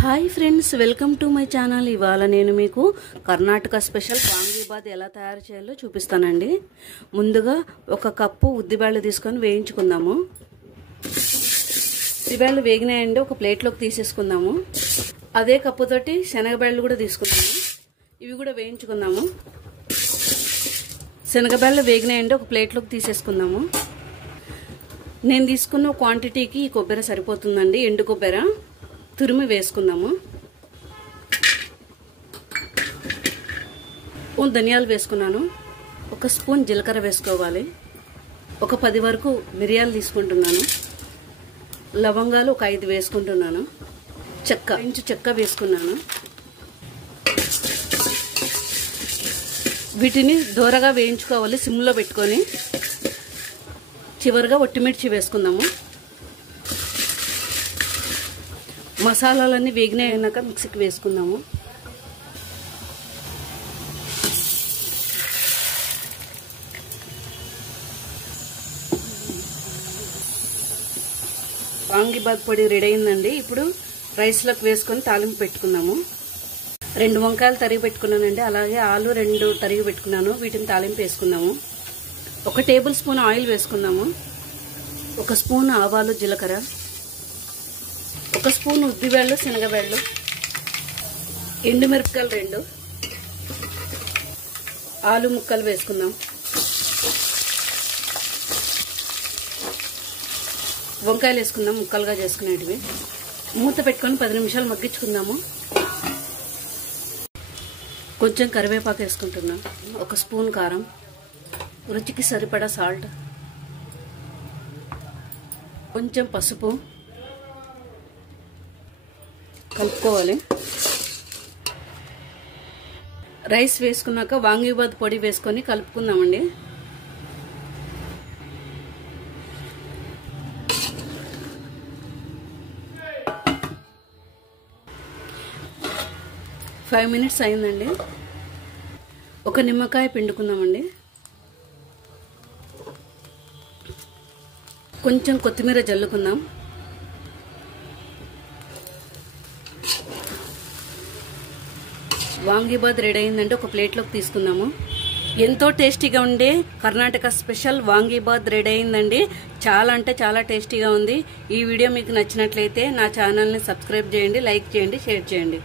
Hi friends, welcome to my channel. ఇవాళ నేను మీకు కర్ణాటక స్పెషల్ వాంగీబాత్ ఎలా తయారు చేయాలో చూపిస్తానండి. ముందుగా ఒక కప్పు ఉద్దిబేళ్లు తీసుకొని వేయించుకుందాము. ఉద్దిబేళ్లు వేగినాయండి, ఒక ప్లేట్లోకి తీసేసుకుందాము. అదే కప్పుతోటి శనగబేళ్లు కూడా తీసుకుందాము, ఇవి కూడా వేయించుకుందాము. శనగబేళ్లు వేగినాయండి, ఒక ప్లేట్లోకి తీసేసుకుందాము. నేను తీసుకున్న క్వాంటిటీకి ఈ కొబ్బరి సరిపోతుందండి. ఎండు కొబ్బరి తురిమి వేసుకుందాము. స్పూన్ ధనియాలు వేసుకున్నాను. ఒక స్పూన్ జీలకర్ర వేసుకోవాలి. ఒక 10 వరకు మిరియాలు తీసుకుంటున్నాను. లవంగాలు ఒక 5 వేసుకుంటున్నాను. చెక్క వేసుకున్నాను. వీటిని దూరగా వేయించుకోవాలి, సిమ్లో పెట్టుకొని. చివరిగా ఒట్టిమిర్చి వేసుకుందాము. మసాలాలన్నీ వేగినాక మిక్సీకి వేసుకుందాము. వాంగీబాత్ పొడి రెడీ అయిందండి. ఇప్పుడు రైస్లోకి వేసుకొని తాలింపు పెట్టుకుందాము. 2 వంకాయలు తరిగి పెట్టుకున్నానండి. అలాగే ఆలు 2 తరిగి పెట్టుకున్నాను. వీటిని తాలింపు వేసుకుందాము. 1 టేబుల్ స్పూన్ ఆయిల్ వేసుకుందాము. 1 స్పూన్ ఆవాలు జీలకర్ర, 1 స్పూన్ ఉద్దిబేళ్లు శనగబేళ్లు, ఎండుమిరపకాయలు 2, ఆలు ముక్కలు వేసుకుందాం. వంకాయలు వేసుకుందాం ముక్కలుగా చేసుకునేటివి. మూత పెట్టుకొని 10 నిమిషాలు మగ్గించుకుందాము. కొంచెం కరివేపాకు వేసుకుంటున్నాం. 1 స్పూన్ కారం, రుచికి సరిపడా సాల్ట్, కొంచెం పసుపు కలుపుకోవాలి. రైస్ వేసుకున్నాక వాంగీబాత్ పొడి వేసుకొని కలుపుకుందామండి. ఫైవ్ మినిట్స్ అయిందండి. 1 నిమ్మకాయ పిండుకుందామండి. కొంచెం కొత్తిమీర జల్లుకుందాం. వాంగీబాత్ రెడీ అయిందంటే ఒక ప్లేట్లోకి తీసుకుందాము. ఎంతో టేస్టీగా ఉండే కర్ణాటక స్పెషల్ వాంగీబాత్ రెడీ అయిందండి. చాలా అంటే చాలా టేస్టీగా ఉంది. ఈ వీడియో మీకు నచ్చినట్లయితే నా ఛానల్ని సబ్స్క్రైబ్ చేయండి, లైక్ చేయండి, షేర్ చేయండి.